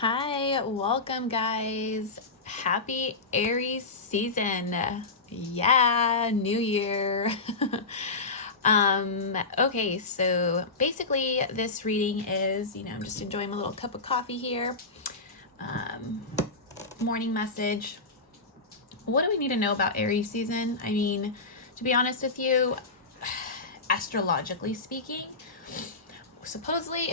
Hi, welcome guys. Happy Aries season. Yeah, new year. Okay, so basically this reading is, I'm just enjoying a little cup of coffee here. Um, Morning message. What do we need to know about Aries season? I mean, to be honest with you, astrologically speaking, supposedly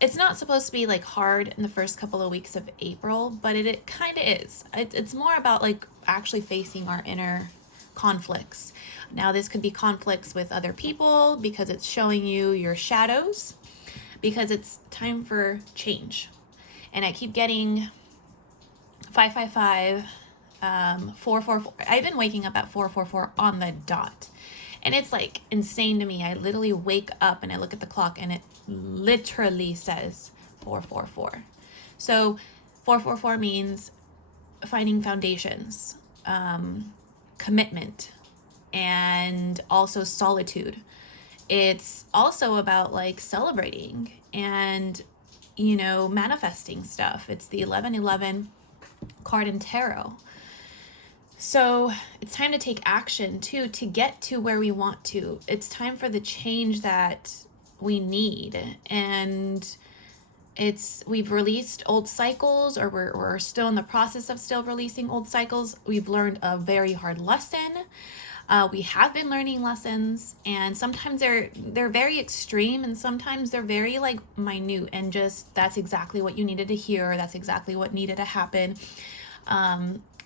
it's not supposed to be like hard in the first couple of weeks of April, but it kind of is. It's more about like actually facing our inner conflicts. Now, this could be conflicts with other people because it's showing you your shadows, because it's time for change. And I keep getting 555, 444. I've been waking up at 444 on the dot. And it's like insane to me. I literally wake up and I look at the clock and it literally says 444. So 444 means finding foundations, commitment, and also solitude. It's also about like celebrating and, manifesting stuff. It's the 1111 card in tarot. So it's time to take action too, to get to where we want to. It's time for the change that we need. And we've released old cycles, or we're still in the process of still releasing old cycles. We've learned a very hard lesson. We have been learning lessons, and sometimes they're very extreme, and sometimes they're very like minute, and just that's exactly what you needed to hear. That's exactly what needed to happen.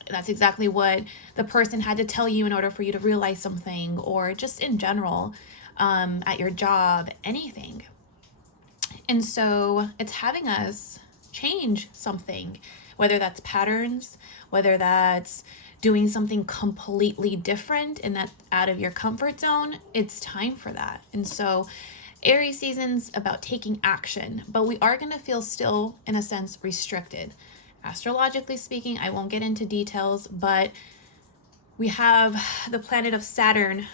That's exactly what the person had to tell you in order for you to realize something, or just in general, at your job, anything. And so it's having us change something, whether that's patterns, whether that's doing something completely different and that out of your comfort zone. It's time for that. And so Aries season's about taking action, but we are going to feel still, in a sense, restricted. Astrologically speaking, I won't get into details, but we have the planet of Saturn,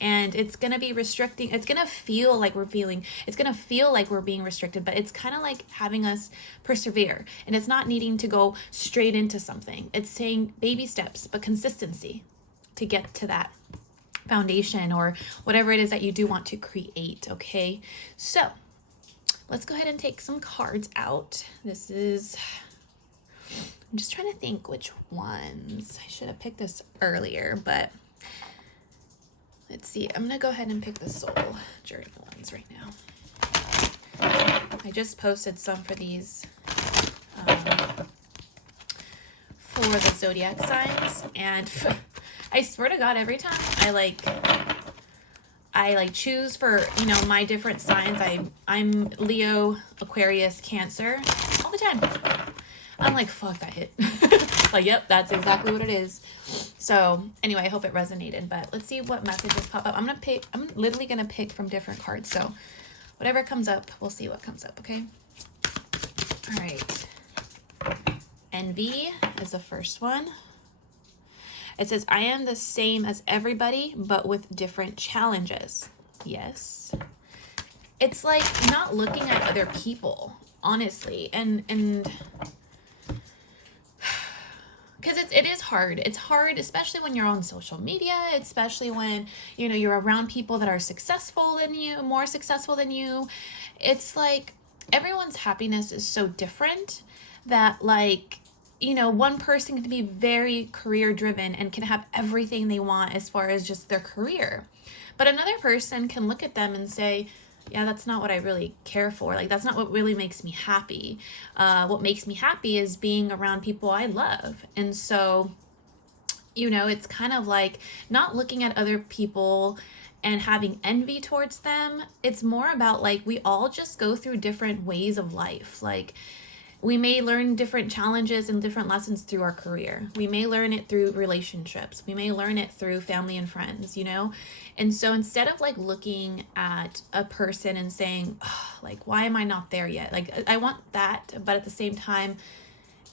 and it's going to be restricting. It's going to feel like it's going to feel like we're being restricted, but it's kind of like having us persevere. And it's not needing to go straight into something. It's saying baby steps, but consistency to get to that foundation or whatever it is that you do want to create. Okay. So let's go ahead and take some cards out. I'm just trying to think which ones. I should have picked this earlier, but let's see. I'm going to go ahead and pick the soul journey ones right now. I just posted some for these for the zodiac signs, and I swear to God, every time I choose for, my different signs, I'm Leo, Aquarius, Cancer all the time. I'm like, fuck, that hit. Like, yep, that's exactly what it is. So anyway, I hope it resonated, but let's see what messages pop up. I'm literally going to pick from different cards. So whatever comes up, we'll see what comes up. Okay. All right. Envy is the first one. It says, I am the same as everybody, but with different challenges. Yes. It's like not looking at other people, honestly. And because it is hard. It's hard, especially when you're on social media, especially when, you're around people that are successful than you, more successful than you. It's like everyone's happiness is so different that one person can be very career driven and can have everything they want as far as just their career. But another person can look at them and say, yeah, that's not what I really care for. Like, that's not what really makes me happy. What makes me happy is being around people I love. And so, it's kind of like not looking at other people and having envy towards them. It's more about like, we all just go through different ways of life. Like, we may learn different challenges and different lessons through our career. We may learn it through relationships. We may learn it through family and friends, And so instead of like looking at a person and saying, oh, like, why am I not there yet? Like, I want that, but at the same time,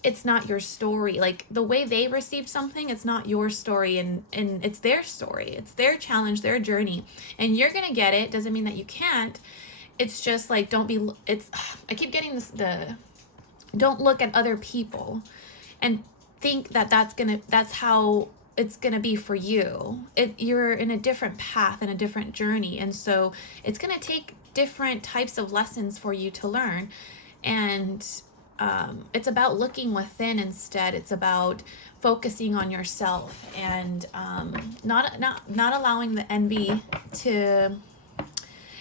it's not your story. Like, the way they received something, it's not your story, and it's their story. It's their challenge, their journey. And you're going to get it. Doesn't mean that you can't. it's just like, I keep getting don't look at other people and think that that's how it's gonna be for you. You're in a different path and a different journey, and so it's gonna take different types of lessons for you to learn. And it's about looking within instead. It's about focusing on yourself, and not allowing the envy to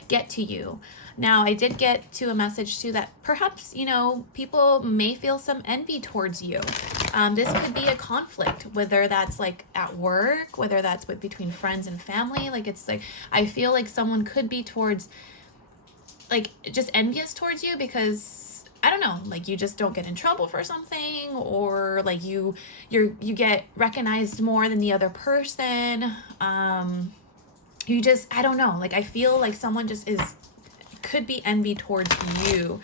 get to you. Now, I did get to a message too that perhaps, people may feel some envy towards you. This could be a conflict, whether that's like at work, whether that's between friends and family. Like, it's like, I feel like someone could be towards, like, just envious towards you because, I don't know, like, you just don't get in trouble for something, or like you get recognized more than the other person. I don't know, like, I feel like someone just could be envy towards you.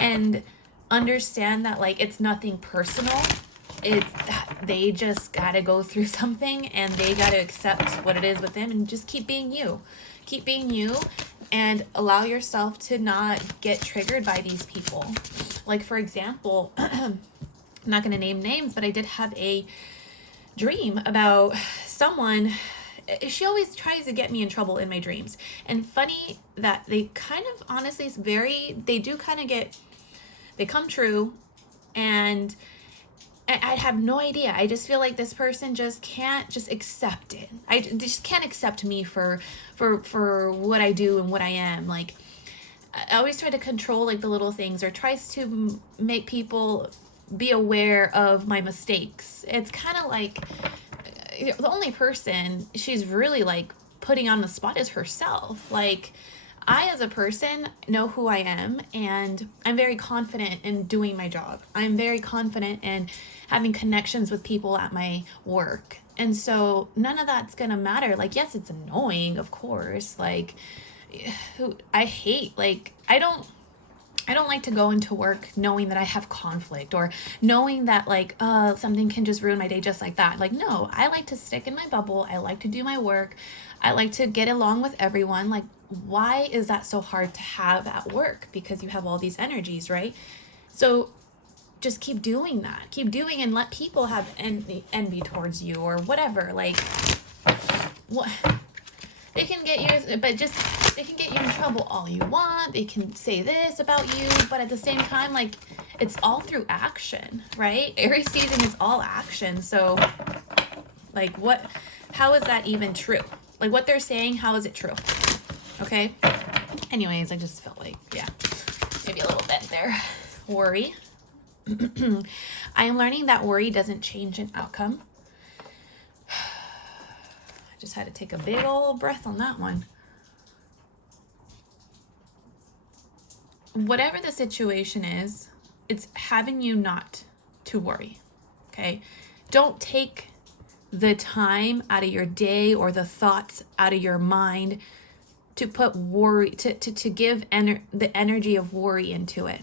And understand that, like, it's nothing personal. They just gotta go through something, and they gotta accept what it is with them, and just keep being you, and allow yourself to not get triggered by these people. Like, for example, I'm not going to name names, but I did have a dream about someone. She always tries to get me in trouble in my dreams. And funny that they kind of, honestly, they do kind of they come true. And I have no idea. I just feel like this person just can't just accept it. They just can't accept me for what I do and what I am. Like, I always try to control, like, the little things, or tries to make people be aware of my mistakes. It's kind of like the only person she's really, like, putting on the spot is herself. Like, I, as a person, know who I am, and I'm very confident in doing my job. I'm very confident in having connections with people at my work. And so none of that's going to matter. Like, yes, it's annoying, of course. Like, I hate, like, I don't like to go into work knowing that I have conflict, or knowing that, like, something can just ruin my day just like that. Like, no, I like to stick in my bubble. I like to do my work. I like to get along with everyone. Like, why is that so hard to have at work? Because you have all these energies, right? So just keep doing that. Keep doing, and let people have envy towards you, or whatever. Like, what they can get you, but just, they can get you in trouble all you want. They can say this about you, but at the same time, like, it's all through action, right? Aries season is all action. So, like, how is that even true? Like, what they're saying, how is it true? Okay. Anyways, I just felt like, yeah, maybe a little bit there. Worry. I am learning that worry doesn't change an outcome. I just had to take a big old breath on that one. Whatever the situation is, it's having you not to worry. Okay. Don't take the time out of your day, or the thoughts out of your mind, to put worry, to give the energy of worry into it.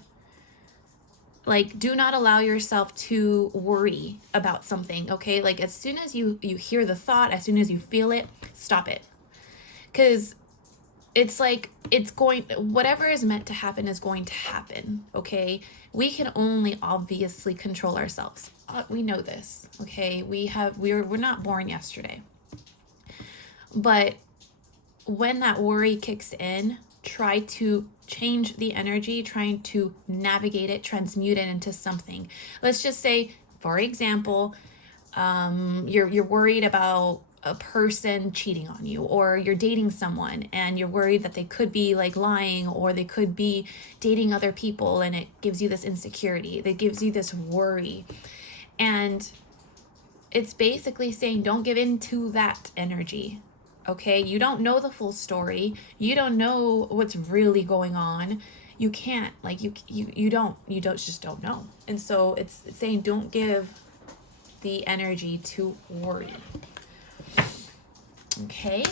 Like, do not allow yourself to worry about something, okay? Like, as soon as you hear the thought, as soon as you feel it, stop it. Because it's like, whatever is meant to happen is going to happen, okay? We can only obviously control ourselves. We know this, okay? We're not born yesterday. But when that worry kicks in, try to change the energy, trying to navigate it, transmute it into something. Let's just say, for example, you're worried about a person cheating on you, or you're dating someone and you're worried that they could be, like, lying, or they could be dating other people, and it gives you this insecurity, that gives you this worry. And it's basically saying, don't give in to that energy. Okay, you don't know the full story. You don't know what's really going on. You can't, like, you just don't know. And so it's saying, don't give the energy to worry. Okay.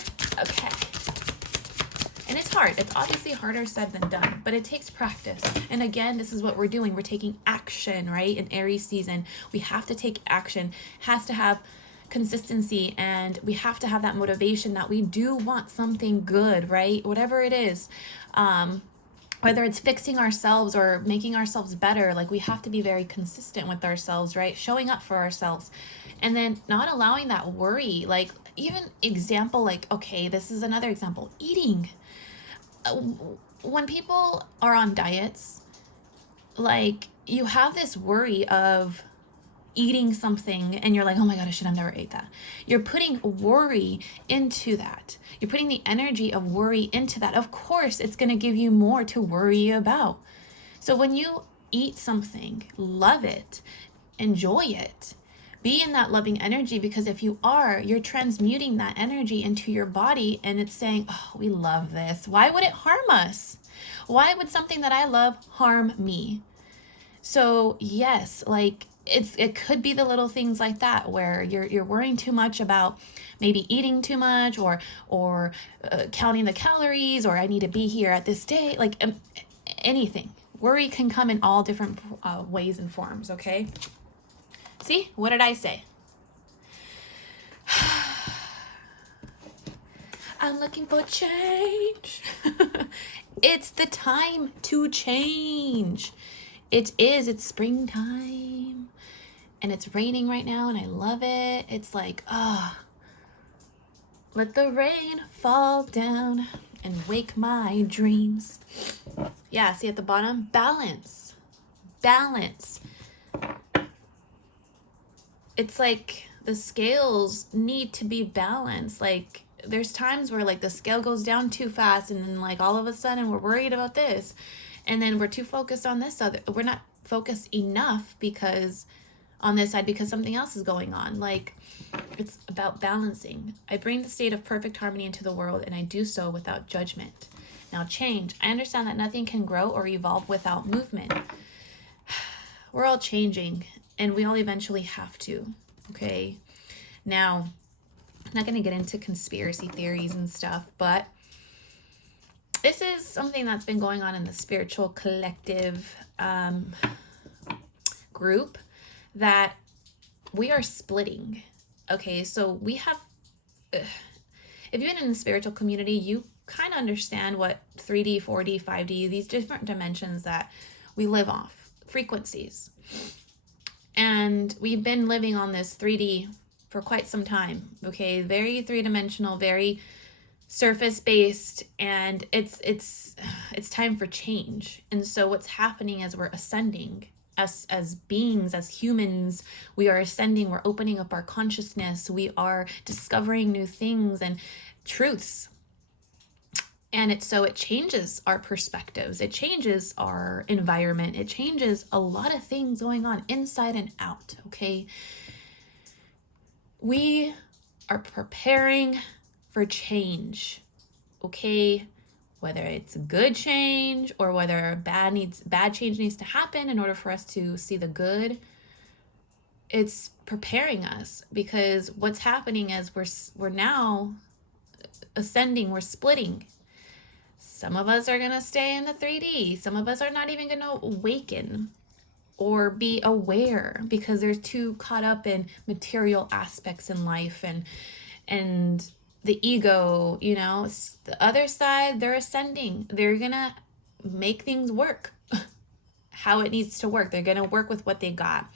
And it's hard. It's obviously harder said than done, but it takes practice. And again, this is what we're doing. We're taking action, right? In Aries season, we have to take action. Has to have consistency, and we have to have that motivation that we do want something good, right? Whatever it is. whether it's fixing ourselves or making ourselves better, like we have to be very consistent with ourselves, right? Showing up for ourselves, and then not allowing that worry. Like, even example, like, okay, this is another example, eating. Uh, when people are on diets, like, you have this worry of eating something and you're like, oh my god, I should have never ate that. You're putting worry into that. You're putting the energy of worry into that. Of course, it's going to give you more to worry about. So when you eat something, love it, enjoy it, be in that loving energy, because if you are, you're transmuting that energy into your body, and it's saying, oh, we love this. Why would it harm us? Why would something that I love harm me? So yes, like, it could be the little things like that where you're worrying too much about maybe eating too much, or counting the calories, or I need to be here at this day, like, anything. Worry can come in all different ways and forms. Okay, see, what did I say? I'm looking for change. It's the time to change. It's springtime, and it's raining right now, and I love it. It's like, let the rain fall down and wake my dreams. Yeah, see at the bottom, balance. It's like the scales need to be balanced. Like, there's times where, like, the scale goes down too fast, and then, like, all of a sudden we're worried about this, and then we're too focused on this other. We're not focused enough because on this side, because something else is going on. Like, it's about balancing. I bring the state of perfect harmony into the world, and I do so without judgment. Now, change. I understand that nothing can grow or evolve without movement. We're all changing, and we all eventually have to. Okay. Now, I'm not going to get into conspiracy theories and stuff, but this is something that's been going on in the spiritual collective group, that we are splitting. Okay, so we have, if you've been in the spiritual community, you kind of understand what 3D, 4D, 5D, these different dimensions that we live off, frequencies. And we've been living on this 3D for quite some time. Okay, very three-dimensional, very surface-based, and it's time for change. And so what's happening as we're ascending, as beings, as humans, we are ascending, we're opening up our consciousness, we are discovering new things and truths. And it changes our perspectives, it changes our environment, it changes a lot of things going on inside and out. Okay, we are preparing for change. Okay, whether it's a good change or whether bad change needs to happen in order for us to see the good, it's preparing us, because what's happening is we're now ascending, we're splitting. Some of us are going to stay in the 3D. Some of us are not even going to awaken or be aware, because they're too caught up in material aspects in life and the ego. You know, the other side, they're ascending. They're going to make things work how it needs to work. They're going to work with what they got.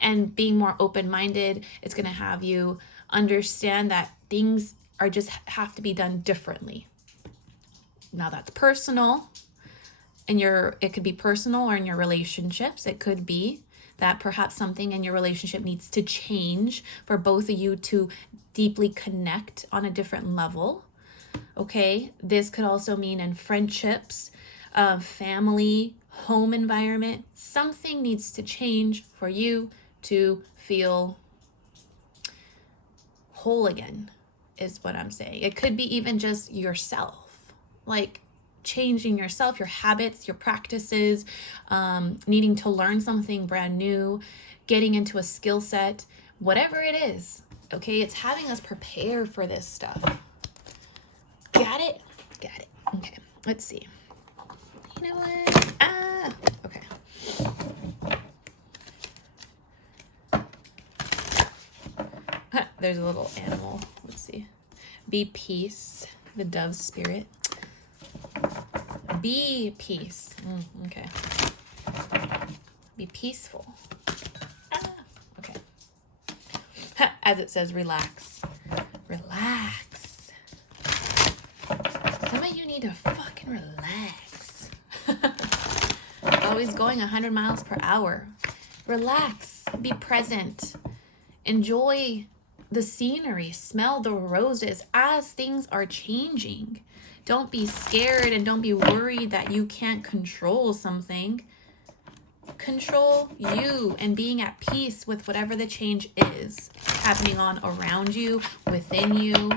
And being more open-minded, it's going to have you understand that things are just have to be done differently. Now, that's personal. It could be personal, or in your relationships. It could be that perhaps something in your relationship needs to change for both of you to deeply connect on a different level. Okay, this could also mean in friendships, family, home environment. Something needs to change for you to feel whole again, is what I'm saying. It could be even just yourself, like changing yourself, your habits, your practices, needing to learn something brand new, getting into a skill set, whatever it is. Okay, it's having us prepare for this stuff. Got it? Got it. Okay, let's see. You know what? Okay. There's a little animal. Let's see. Be peace, the dove spirit. Be peace. Okay. Be peaceful. Okay. As it says, relax. Relax. Some of you need to fucking relax. Always going 100 miles per hour. Relax. Be present. Enjoy the scenery. Smell the roses as things are changing. Don't be scared and don't be worried that you can't control something. Control you and being at peace with whatever the change is happening on around you, within you.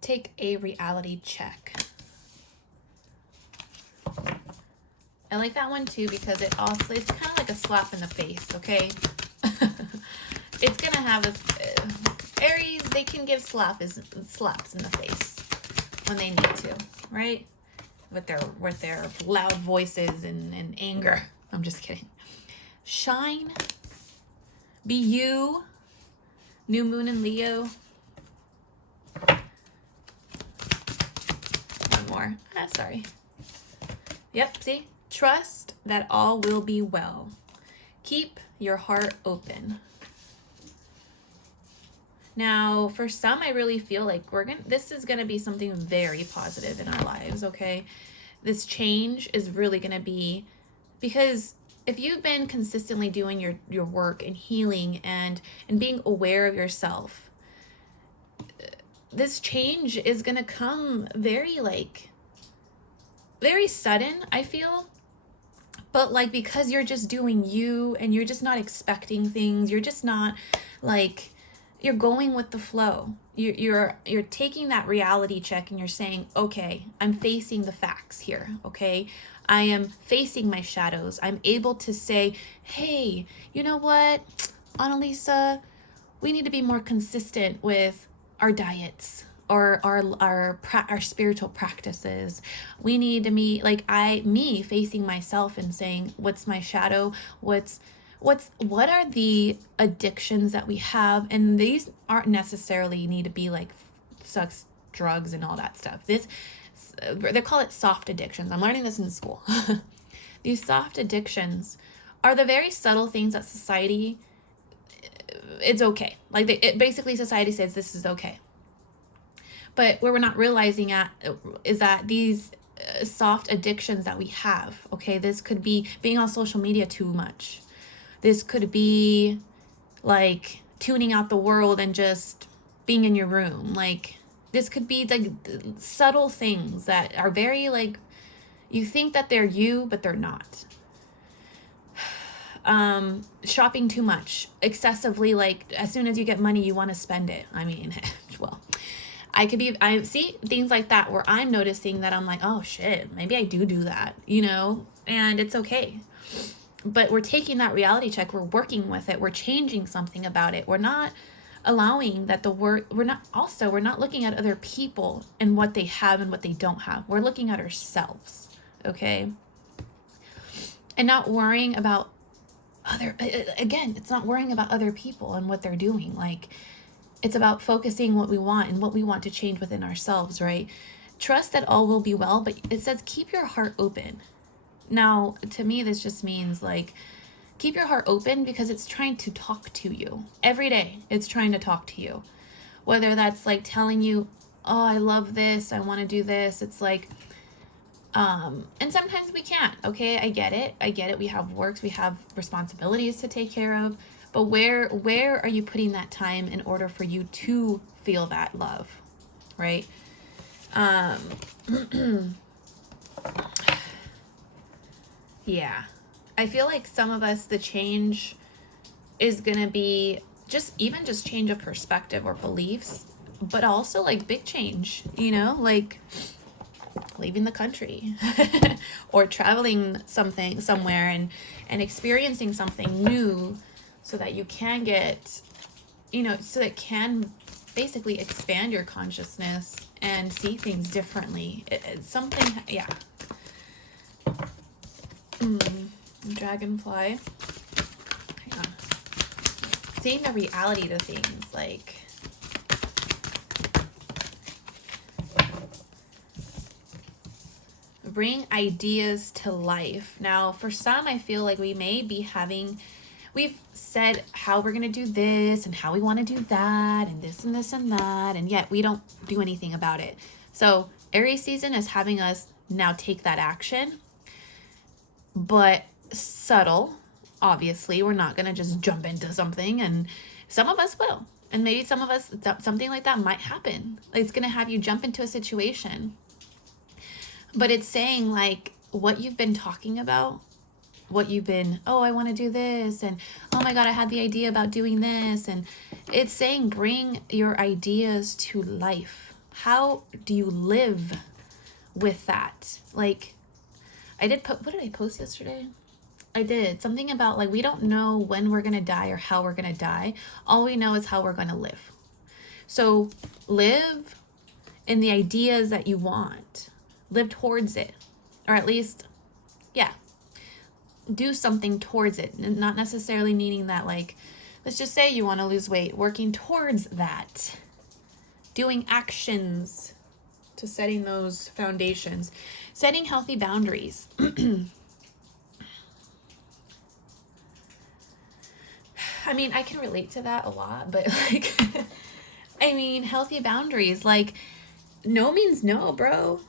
Take a reality check. I like that one too because it's kind of like a slap in the face, okay? It's gonna have Aries, they can give slaps in the face when they need to, right? With their loud voices and anger. I'm just kidding. Shine. Be you. New moon in Leo. One more. Sorry. Yep, see? Trust that all will be well. Keep your heart open. Now, for some, I really feel like this is going to be something very positive in our lives, okay? This change is really going to be, because if you've been consistently doing your work and healing and being aware of yourself, this change is going to come very sudden, I feel. But because you're just doing you and you're just not expecting things, you're just not you're going with the flow. You're taking that reality check and you're saying, okay, I'm facing the facts here, okay? I am facing my shadows. I'm able to say, hey, you know what, Annalisa, we need to be more consistent with our diets or our spiritual practices. We need to meet, me facing myself and saying, what's my shadow? What are the addictions that we have? And these aren't necessarily need to be sex, drugs, and all that stuff. They call it soft addictions. I'm learning this in school. These soft addictions are the very subtle things that society, it's okay. Basically society says this is okay. But what we're not realizing is that these soft addictions that we have, okay, this could be being on social media too much. This could be tuning out the world and just being in your room. This could be subtle things that are very you think that they're you, but they're not. Shopping too much, excessively, as soon as you get money, you want to spend it. I mean, well, I see things like that where I'm noticing that I'm oh shit, maybe I do that, and it's okay. But we're taking that reality check, we're working with it, we're changing something about it. We're not allowing that we're not looking at other people and what they have and what they don't have. We're looking at ourselves, okay? And not worrying about it's not worrying about other people and what they're doing. It's about focusing what we want and what we want to change within ourselves, right? Trust that all will be well, but it says keep your heart open. Now, to me, this just means keep your heart open because it's trying to talk to you. Every day, it's trying to talk to you. Whether that's telling you, oh, I love this, I want to do this. It's and sometimes we can't, okay? I get it. We have works, we have responsibilities to take care of. But where are you putting that time in order for you to feel that love, right? Yeah, I feel some of us, the change is gonna be just change of perspective or beliefs, but also big change, leaving the country or traveling somewhere and experiencing something new so that you can get, so that can basically expand your consciousness and see things differently. It's something, yeah. Dragonfly. Yeah. Seeing the reality to things, bring ideas to life. Now, for some, I feel like we've said how we're going to do this and how we want to do that and this and this and that, and yet we don't do anything about it. So Aries season is having us now take that action, but subtle. Obviously, we're not going to just jump into something, and some of us will. And maybe some of us, something like that might happen. It's going to have you jump into a situation. But it's saying like what you've been talking about, what you've been, oh, I want to do this. And oh my God, I had the idea about doing this. And it's saying bring your ideas to life. How do you live with that? Like what did I post yesterday? I did something about like, we don't know when we're going to die or how we're going to die. All we know is how we're going to live. So live in the ideas that you want, live towards it, or at least, yeah, do something towards it. Not necessarily meaning that like, let's just say you want to lose weight, working towards that, doing actions to setting those foundations, setting healthy boundaries. I mean, I can relate to that a lot, but like, I mean, healthy boundaries, like no means no, bro.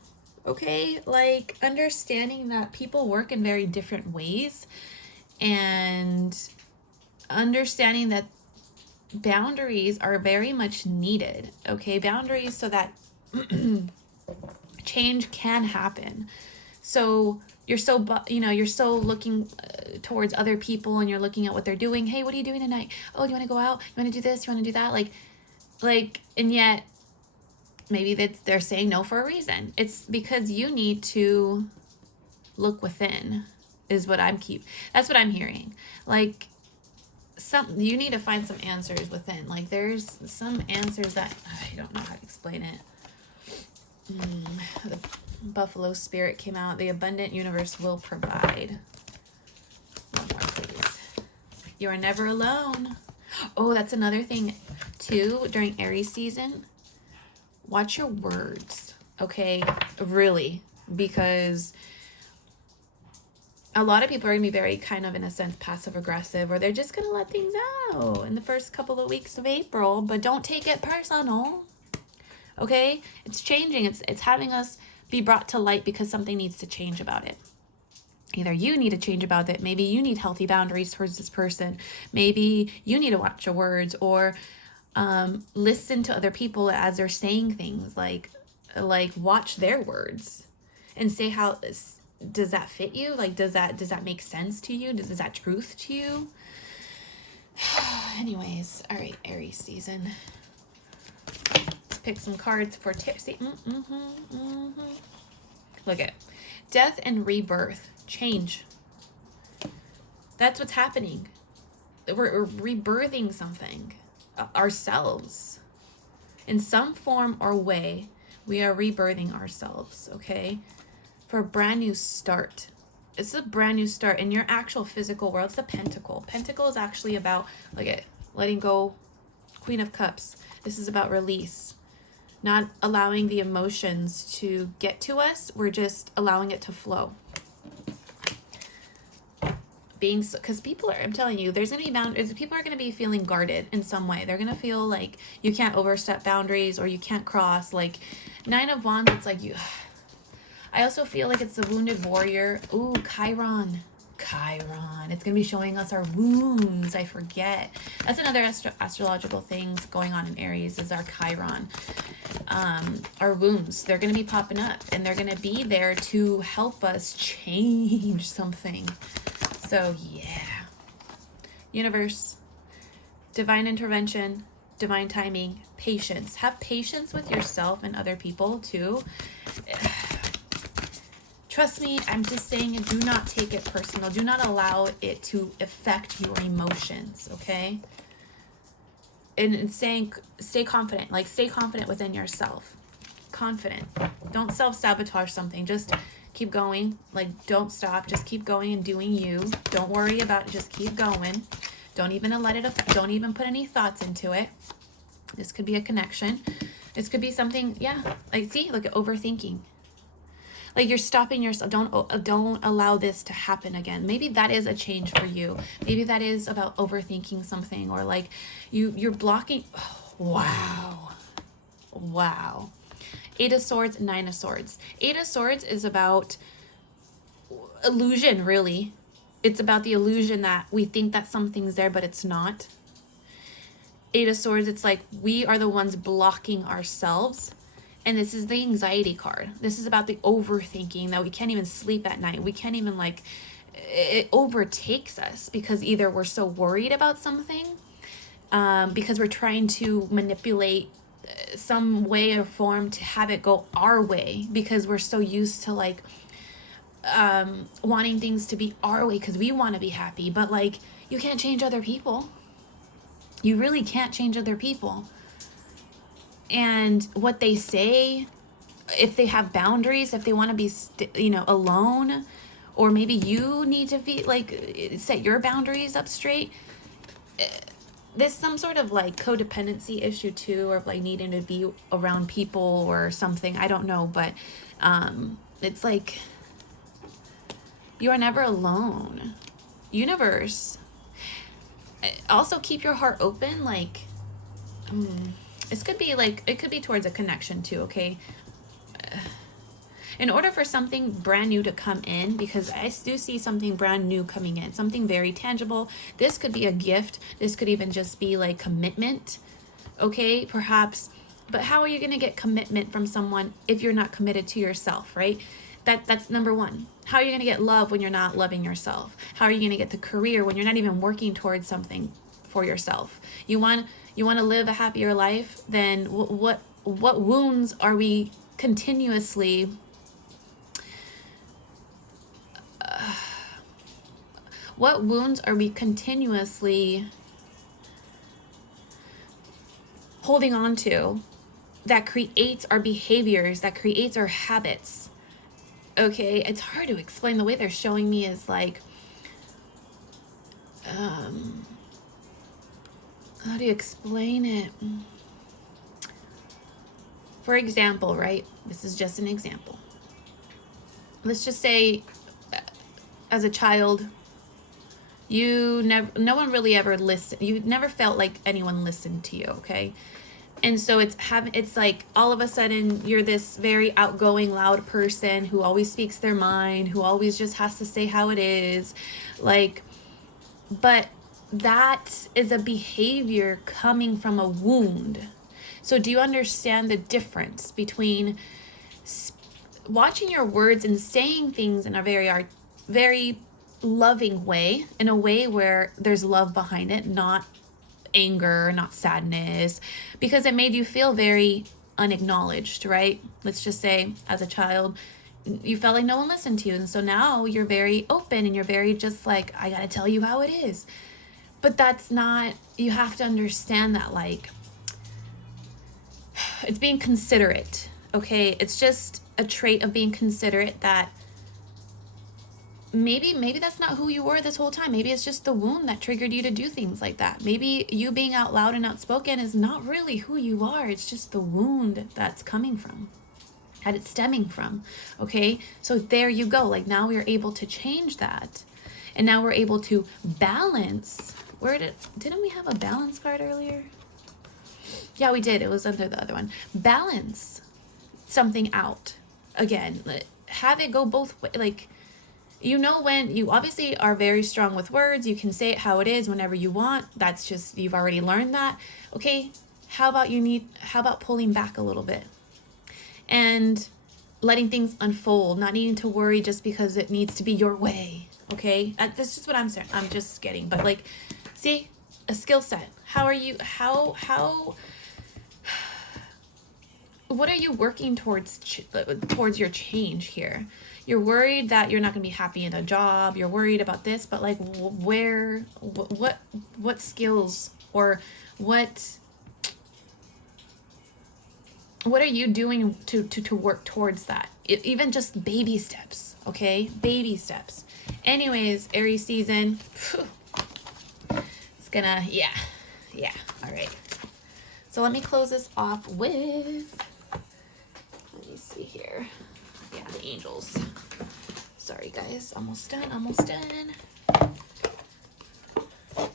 Okay. Like understanding that people work in very different ways and understanding that boundaries are very much needed. Okay. Boundaries so that change can happen. So you're so looking towards other people and you're looking at what they're doing. Hey, what are you doing tonight? Oh, do you want to go out? You want to do this? You want to do that? Like, and yet maybe they're saying no for a reason. It's because you need to look within is what that's what I'm hearing. Like you need to find some answers within. Like there's some answers that I don't know how to explain it. The Buffalo Spirit came out. The abundant universe will provide. One more, please. You are never alone. Oh, that's another thing too during Aries season. Watch your words, okay? Really, because a lot of people are going to be very kind of, in a sense, passive aggressive, or they're just going to let things out in the first couple of weeks of April, but don't take it personal. Okay? It's changing. It's having us be brought to light because something needs to change about it. Either you need to change about it. Maybe you need healthy boundaries towards this person. Maybe you need to watch your words, or listen to other people as they're saying things, like watch their words and say, how does that fit you? Like, does that make sense to you? Is that truth to you? Anyways, all right, Aries season. Let's pick some cards for tips. Look at death and rebirth, change. That's what's happening. We're rebirthing something, ourselves. In some form or way, we are rebirthing ourselves, okay? For a brand new start. It's a brand new start in your actual physical world. It's the Pentacle. Pentacle is actually about, look at, letting go. Queen of Cups. This is about release. Not allowing the emotions to get to us. We're just allowing it to flow. Because people are, I'm telling you, there's going to be boundaries. People are going to be feeling guarded in some way. They're going to feel like you can't overstep boundaries or you can't cross. Like Nine of Wands, it's like you. I also feel like it's the wounded warrior. Ooh, Chiron. It's going to be showing us our wounds. I forget. That's another astrological thing going on in Aries is our Chiron. Our wounds. They're going to be popping up and they're going to be there to help us change something. So yeah, universe, divine intervention, divine timing, patience. Have patience with yourself and other people too. Trust me, I'm just saying, do not take it personal. Do not allow it to affect your emotions, okay? And it's saying, stay confident. Like, stay confident within yourself. Confident. Don't self-sabotage something. Just keep going. Like, don't stop. Just keep going and doing you. Don't worry about it. Just keep going. Don't even don't even put any thoughts into it. This could be a connection. This could be something, yeah. Like, see, look at overthinking. Like you're stopping yourself. Don't allow this to happen again. Maybe that is a change for you. Maybe that is about overthinking something, or like you're blocking. Oh, wow. Wow. Eight of Swords, Nine of Swords. Eight of Swords is about illusion, really. It's about the illusion that we think that something's there, but it's not. Eight of Swords, it's like we are the ones blocking ourselves. And this is the anxiety card. This is about the overthinking, that we can't even sleep at night. We can't even, like, it overtakes us because either we're so worried about something, because we're trying to manipulate some way or form to have it go our way, because we're so used to, like, wanting things to be our way because we want to be happy. But, like, you can't change other people. You really can't change other people. And what they say, if they have boundaries, if they want to be, alone, or maybe you need to be, like, set your boundaries up straight. There's some sort of, like, codependency issue too, or like needing to be around people or something. I don't know, but it's like you are never alone. Universe. Also, keep your heart open. Like, this could be like, it could be towards a connection too, okay? In order for something brand new to come in, because I do see something brand new coming in, something very tangible. This could be a gift. This could even just be like commitment, okay? Perhaps. But how are you going to get commitment from someone if you're not committed to yourself, right? That's number one. How are you going to get love when you're not loving yourself? How are you going to get the career when you're not even working towards something for yourself? You want to live a happier life? Then what wounds are we continuously holding on to that creates our behaviors, that creates our habits? Okay, it's hard to explain. The way they're showing me is like, how do you explain it? For example, right? This is just an example. Let's just say, as a child, no one really ever listened. You never felt like anyone listened to you, okay? And so it's like all of a sudden you're this very outgoing, loud person who always speaks their mind, who always just has to say how it is. Like, but that is a behavior coming from a wound. So do you understand the difference between watching your words and saying things in a very loving way, in a way where there's love behind it, not anger, not sadness, because it made you feel very unacknowledged, right? Let's just say as a child, you felt like no one listened to you. And so now you're very open and you're very just like, I got to tell you how it is. But that's not, you have to understand that, like, it's being considerate, okay? It's just a trait of being considerate that maybe that's not who you were this whole time. Maybe it's just the wound that triggered you to do things like that. Maybe you being out loud and outspoken is not really who you are. It's just the wound that's coming from, that it's stemming from, okay? So there you go. Like, now we are able to change that. And now we're able to balance. Didn't we have a balance card earlier? Yeah, we did. It was under the other one. Balance something out. Again, have it go both ways. Like, when you obviously are very strong with words, you can say it how it is whenever you want. That's just, you've already learned that. Okay, how about pulling back a little bit and letting things unfold, not needing to worry just because it needs to be your way. Okay, that's just what I'm saying. I'm just getting, but like, see, a skill set. What are you working towards your change here? You're worried that you're not going to be happy in a job. You're worried about this, but like, what skills, or what are you doing to work towards that? Even just baby steps, okay? Baby steps. Anyways, Aries season, it's gonna, yeah. All right. So let me close this off with, let me see here. Yeah, the angels. Sorry guys, almost done, almost done. All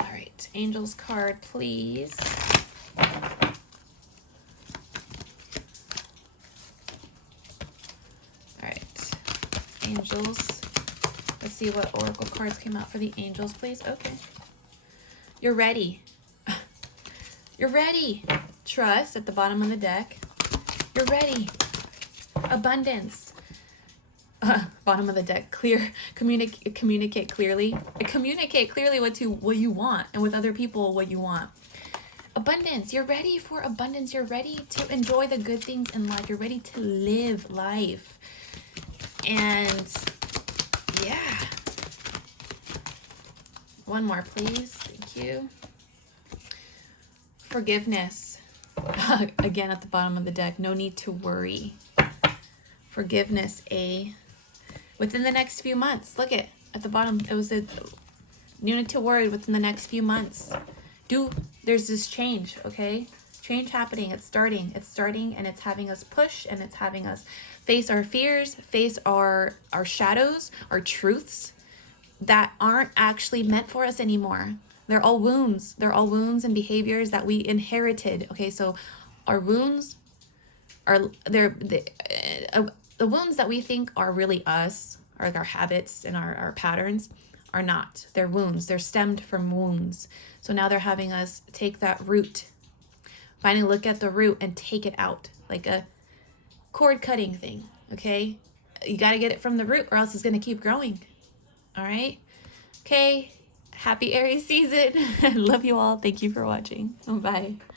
right, angels card, please. All right, angels. Let's see what oracle cards came out for the angels, please. Okay. You're ready. You're ready. Trust at the bottom of the deck. You're ready. Abundance. Bottom of the deck. Clear. Communicate clearly. Communicate clearly what you want, and with other people what you want. Abundance. You're ready for abundance. You're ready to enjoy the good things in life. You're ready to live life. And yeah. One more, please. Thank you. Forgiveness. Again at the bottom of the deck. No need to worry. Forgiveness, within the next few months. Look at the bottom. It was a no need to worry within the next few months. There's this change, okay? Change happening. It's starting, and it's having us push, and it's having us face our fears, face our shadows, our truths that aren't actually meant for us anymore. They're all wounds. They're all wounds and behaviors that we inherited. Okay, so our wounds are the wounds that we think are really us, or like our habits and our patterns, are not. They're wounds. They're stemmed from wounds. So now they're having us take that root, finally look at the root and take it out, like a cord cutting thing. Okay, you got to get it from the root, or else it's going to keep growing. All right. Okay. Happy Aries season. Love you all. Thank you for watching. Bye.